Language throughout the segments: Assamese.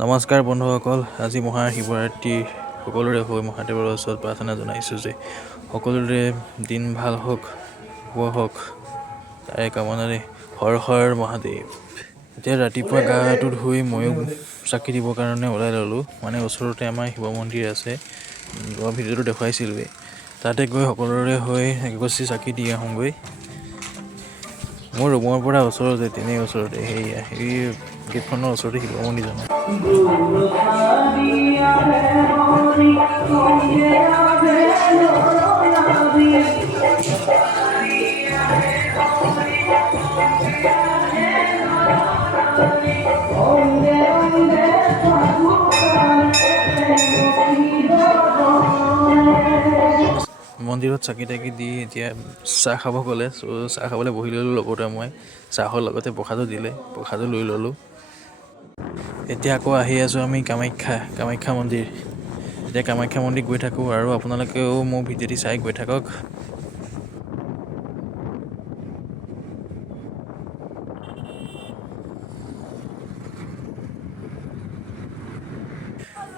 নমস্কাৰ বন্ধুসকল, আজি মহাশিৱৰাত্ৰি। সকলোৰে হৈ মহাদেৱৰ ওচৰত প্ৰাৰ্থনা জনাইছোঁ যে সকলোৰে দিন ভাল হওক, শুভ হওক, তাৰে কামনাৰে হৰ হৰ মহাদেৱ। এতিয়া ৰাতিপুৱা গাটো ধুই ময়ো চাকি দিবৰ কাৰণে ওলাই ল'লোঁ। মানে ওচৰতে আমাৰ শিৱ মন্দিৰ আছে, ভিডিঅ'টো দেখুৱাইছিলোঁৱেই। তাতে গৈ সকলোৰে হৈ এগছি চাকি দি আহোঁগৈ। মোৰ ৰুমৰ পৰা ওচৰতে, তেনেই ওচৰতে, সেয়া সেই গেটখনৰ ওচৰতে শিৱ মন্দিৰজন। মন্দিৰত চাকি তাকি দি এতিয়া চাহ খাব গ'লে, চাহ খাবলৈ বহি ল'লোঁ লগতে মই। চাহৰ লগতে প্ৰসাদো দিলে, প্ৰসাদো লৈ ল'লোঁ। এতিয়া আকৌ আহি আছোঁ আমি কামাখ্যা মন্দিৰ। এতিয়া কামাখ্যা মন্দিৰ গৈ থাকোঁ আৰু আপোনালোকেও মোৰ ভিডিঅ'টি চাই গৈ থাকক।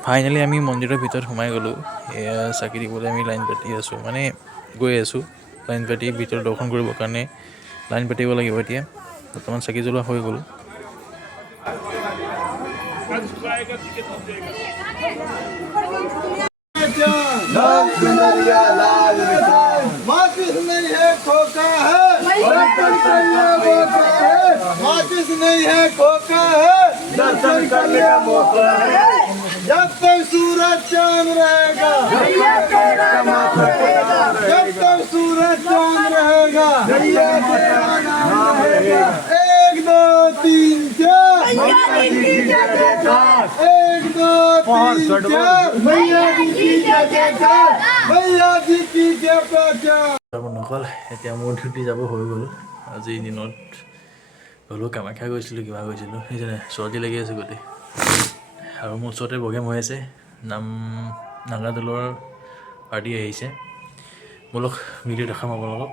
ফাইনেলি আমি মন্দিৰৰ ভিতৰত সোমাই গ'লোঁ। এয়া চাকি দিবলৈ আমি লাইন পাতি আছোঁ, মানে গৈ আছোঁ লাইন পাতি ভিতৰত দৰ্শন কৰিবৰ কাৰণে। লাইন পাতিব লাগিব এতিয়া। বৰ্তমান চাকি জ্বলোৱা হৈ গ'ল। जब तक सूरज चांद रहेगा, जब तक सूरज चांद रहेगा, एक दो तीन चार, एक दो तीन चार, भैया जी की जयकार, भैया जी की जयकार। নকল এতিয়া মোৰ ডিউটি যাব হৈ গ'ল। আজিৰ দিনত হ'লেও কামাখ্যা গৈছিলোঁ, কিবা গৈছিলোঁ, সেইজনে চৰ্দি লাগি আছে গোটেই। আৰু মোৰ ওচৰতে প্ৰগ্ৰেম হৈ আছে, নাগাদলৰ পাৰ্টি আহিছে। ব'লক ভিডিঅ' দেখাম আপোনালোকক।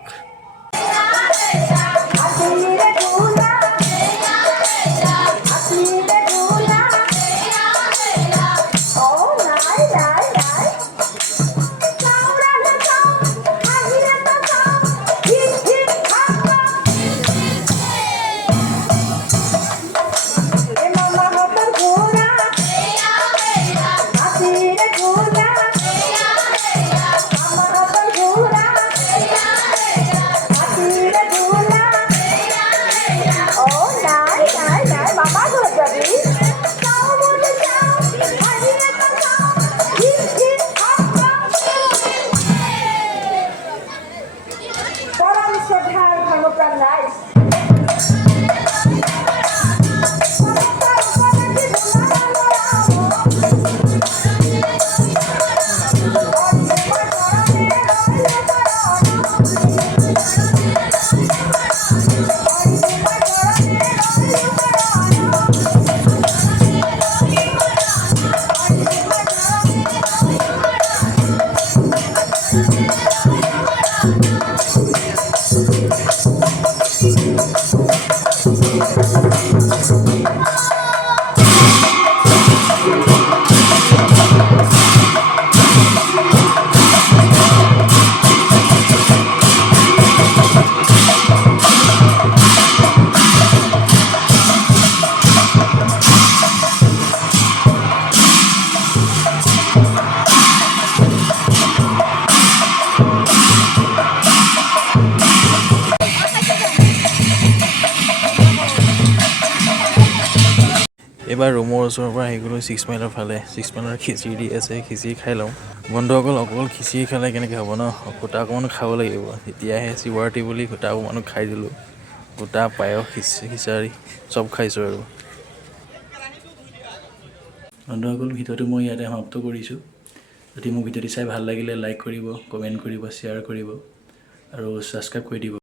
এইবাৰ ৰুমৰ ওচৰৰ পৰা আহি গ'লোঁ 6 মাইলৰ ফালে। 6 মাইলৰ খিচিৰি দি আছে, খিচিৰি খাই লওঁ। বন্ধুসকল, অকল খিচিৰি খালে কেনেকৈ হ'ব ন, গোটা অকণমানো খাব লাগিব। এতিয়াহে শিৱৰাত্ৰি বুলি গোটা অকণমানো খাই দিলোঁ। গোটা পায়স, খিচাৰি চব খাইছোঁ আৰু। বন্ধুসকল, ভিডিঅ'টো মই ইয়াতে সমাপ্ত কৰিছোঁ। যদি মোৰ ভিডিঅ'টি চাই ভাল লাগিলে লাইক কৰিব, কমেণ্ট কৰিব, শ্বেয়াৰ কৰিব আৰু ছাবস্ক্ৰাইব কৰি দিব।